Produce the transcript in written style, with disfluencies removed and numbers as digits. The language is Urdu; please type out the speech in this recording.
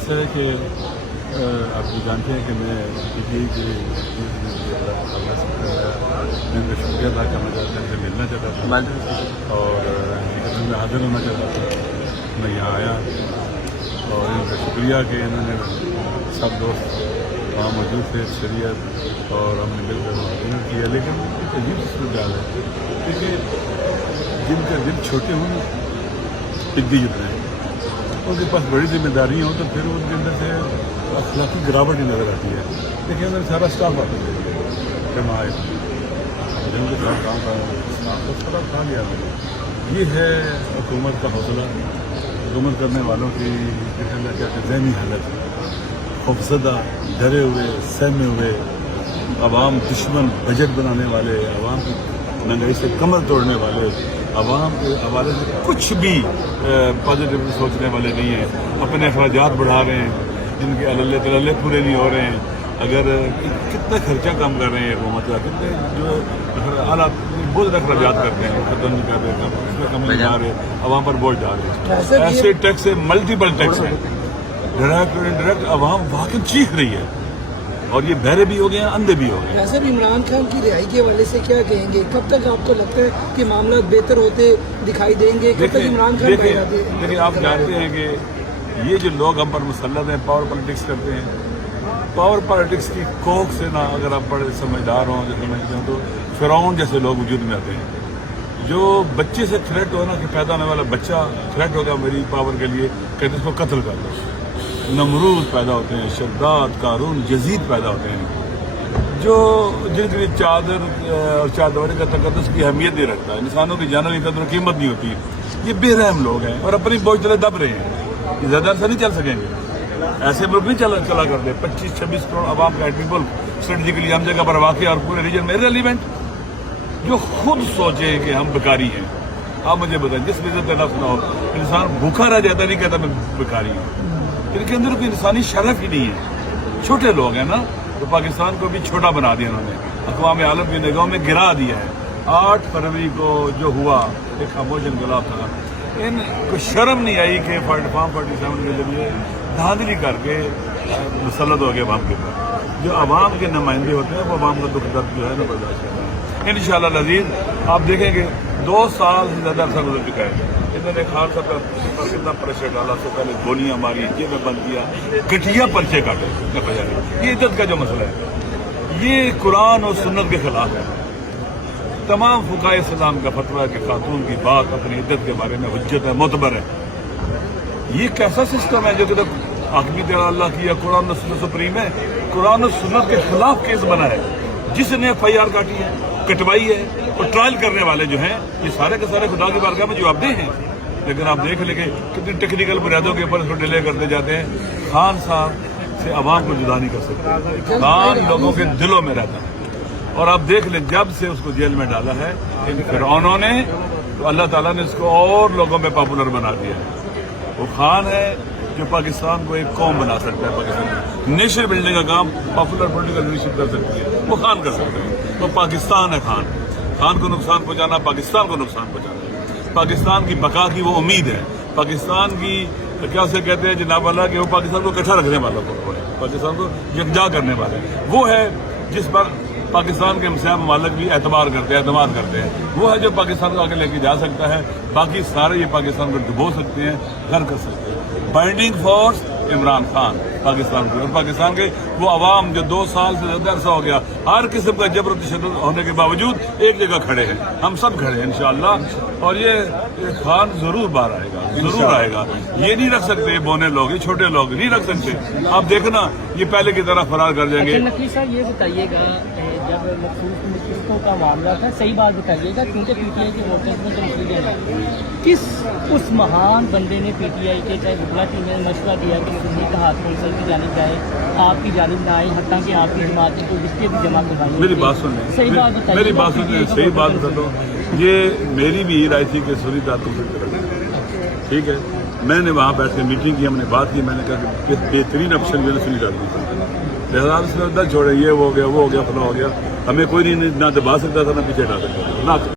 ایسا ہے کہ آپ جو جانتے ہیں کہ میں پی ٹی آئی کے میں ان کا شکریہ ادا کرنا چاہتا ہوں، ان سے ملنا چاہتا تھا اور میں حاضر ہونا چاہتا تھا۔ میں یہاں آیا اور ان کا شکریہ کہ انہوں نے سب دوست وہاں موجود تھے، شریعت اور ہم نے مل کر ڈنر کیا۔ لیکن ایک عجیب صورتحال ہے، دیکھیے جن کا دل چھوٹے ہوں نا پگی جتنے ہیں، ان کے پاس بڑی ذمہ داریاں ہوں تو پھر ان کے اندر سے اخلاقی گراوٹ ہی نظر آتی ہے۔ دیکھیے میرا سارا اسٹاف آتا ہے جب آئے جن کے ساتھ کام کر رہا ہوں اسٹاف کو سارا کھا لیا میں نے۔ یہ ہے حکومت کا حوصلہ، حکومت کرنے والوں کی کیا ذہنی حالت، خوفزدہ، ڈرے ہوئے، سہمے ہوئے، عوام دشمن، بجٹ بنانے والے، عوام کی مہنگائی سے کمر توڑنے والے، عوام کے حوالے سے کچھ بھی پازیٹیو سوچنے والے نہیں ہیں، اپنے اخراجات بڑھا رہے ہیں، جن کے تللے پورے نہیں ہو رہے ہیں۔ اگر کتنا خرچہ کم کر رہے ہیں حکومت کا، کتنے جو اعلیٰ بہت زیادہ اخراجات کرتے ہیں، ختم نہیں کر رہے، اس میں کمی نہیں آ رہے، عوام پر بوجھ ڈال رہے ہیں۔ ایسے ٹیکس ہے، ملٹیپل ٹیکس ہیں، ڈائریکٹ اور انڈائریکٹ، عوام واقعی چیخ رہی ہے اور یہ بہرے بھی ہو گئے ہیں، اندھے بھی ہو گئے ہیں۔ ویسے بھی عمران خان کی رہائی کے حوالے سے کیا کہیں گے؟ کب تک آپ کو لگتا ہے کہ معاملات بہتر ہوتے دکھائی دیں گے؟ کب تک عمران خان دیکھیں آپ جانتے ہیں کہ یہ جو لوگ ہم پر مسلط ہیں، پاور پالیٹکس کرتے ہیں، پاور پالیٹکس کی کوکھ سے نہ اگر آپ بڑے سمجھدار ہوں جو سمجھتے ہوں تو فرعون جیسے لوگ وجود میں آتے ہیں۔ جو بچے سے تھریٹ ہونا کہ پیدا ہونے والا بچہ تھریٹ ہوگا میری پاور کے لیے، کہتے اس کو قتل کر دو۔ نمرود پیدا ہوتے ہیں، شداد، قارون، یزید پیدا ہوتے ہیں، جو جن کے لیے چادر اور چادر کا تقدس کی اہمیت نہیں رکھتا، انسانوں کی جانوں کی قدر و قیمت نہیں ہوتی۔ یہ بے رحم لوگ ہیں اور اپنی بوجھ تلے دب رہے ہیں، یہ زیادہ عرصہ نہیں چل سکیں گے۔ ایسے ملک نہیں چلا کرتے، 25-26 کروڑ عوام کا ایٹمی ملک اسٹریٹجیکلی ہم جگہ پر واقع اور پورے ریجن میں ریلیونٹ، جو خود سوچے کہ ہم بیکاری ہیں۔ آپ مجھے بتائیں، جس وجہ سے نہ ہو انسان بھوکا رہ جاتا نہیں کہتا میں بیکاری ہوں، ان کے اندر کوئی انسانی شرف ہی نہیں ہے۔ چھوٹے لوگ ہیں نا، تو پاکستان کو بھی چھوٹا بنا دیا انہوں نے، اقوام عالم کی نگاہوں میں گرا دیا ہے۔ 8 فروری کو جو ہوا ایک خاموش انقلاب تھا، ان کو شرم نہیں آئی کہ فارم 47 کے ذریعے دھاندلی کر کے مسلط ہو گئے عوام کے اوپر۔ جو عوام کے نمائندے ہوتے ہیں وہ عوام کا دکھ درد جو ہے نا برداشت کرتے ہیں۔ انشاءاللہ العزیز آپ دیکھیں گے 2 سال سے زیادہ عرصہ گزر چکا ہے، انہوں نے خان صاحب پر کتنا پریشر ڈالا، سے پہلے گولیاں ماری، جیبیں بند کیا، گٹھیا پرچے کاٹے۔ یہ عزت کا جو مسئلہ ہے، یہ قرآن اور سنت کے خلاف ہے۔ تمام فقہائے اسلام کا فتویٰ ہے کہ خاتون کی بات اپنی عزت کے بارے میں حجت ہے، معتبر ہے۔ یہ کیسا سسٹم ہے جو کہ حاکمیت اللہ کی یا قرآن و سنت سپریم ہے؟ قرآن و سنت کے خلاف کیس بنا ہے، جس نے FIR کاٹی ہے، کٹوائی ہے، اور ٹرائل کرنے والے جو ہیں یہ سارے کے سارے خدا کی بارگاہ میں جواب دہ ہیں۔ لیکن آپ دیکھ لیں کہ کتنی ٹیکنیکل بنیادوں کے اوپر اس کو ڈیلے کرتے جاتے ہیں۔ خان صاحب سے عوام کو جدا نہیں کر سکتے، خان لوگوں کے دلوں میں رہتا ہے۔ اور آپ دیکھ لیں جب سے اس کو جیل میں ڈالا ہے ان فرعونوں نے، تو اللہ تعالیٰ نے اس کو اور لوگوں میں پاپولر بنا دیا ہے۔ وہ خان ہے جو پاکستان کو ایک قوم بنا سکتا ہے، پاکستان نیشن بلڈنگ کا کام پاپولر پولیٹیکل لیڈرشپ کر سکتی ہے، وہ خان کر سکتے ہیں۔ تو پاکستان ہے خان کو نقصان پہنچانا، پاکستان کو نقصان پہنچانا، پاکستان کی بقا کی وہ امید ہے، پاکستان کی کیا سے کہتے ہیں جناب والا کہ وہ پاکستان کو اکٹھا رکھنے والا کو، پاکستان کو یکجا کرنے والے، وہ ہے جس پر پاکستان کے ہمسایہ ممالک بھی اعتماد کرتے ہیں، وہ ہے جو پاکستان کو آگے لے کے جا سکتا ہے۔ باقی سارے یہ پاکستان کو ڈبو سکتے ہیں، گھر کر سکتے ہیں۔ بائنڈنگ فورس عمران خان پاکستان کو، اور پاکستان کے وہ عوام جو 2 سال سے زیادہ عرصہ ہو گیا ہر قسم کا جبر و تشدد ہونے کے باوجود ایک جگہ کھڑے ہیں، ہم سب کھڑے ہیں انشاءاللہ۔ اور یہ خان ضرور باہر آئے گا، ضرور آئے گا۔ یہ نہیں رکھ سکتے، یہ بونے لوگ، یہ چھوٹے لوگ نہیں رکھ سکتے۔ آپ دیکھنا یہ پہلے کی طرح فرار کر جائیں گے۔ نقوی صاحب یہ بتائیے گا، جب مخصوص مشرقوں کا معاملہ تھا، صحیح بات بتائیے گا کیونکہ PTI کے ووٹرز میں تو مسلم ہیں، کس اس مہان بندے نے PTI کے چاہے بگلا ٹیم نے مشورہ دیا کہ مسلم کا ہاتھ کونسل کی جانب جائے، آپ کی جانب نہ آئے، حتیٰ کہ آپ کی جماعت کو جس کے بھی جمع کروائیں؟ میری بات سن لیں، صحیح بات بتائیے، میری بات سن لیں، صحیح بات بتا دو۔ یہ میری بھی رائے تھی کہ سوری تعطل سے کریں، ٹھیک ہے۔ میں نے وہاں بیٹھ کے میٹنگ کی، ہم نے بات کی، میں نے کہا کہ بہترین آپشن جو ہے سوری تعطل، لہٰذا اس میں چوڑے یہ ہو گیا، وہ ہو گیا، فلاں ہو گیا، ہمیں کوئی نہیں نہ دبا سکتا تھا نہ پیچھے ہٹا سکتا تھا، نہ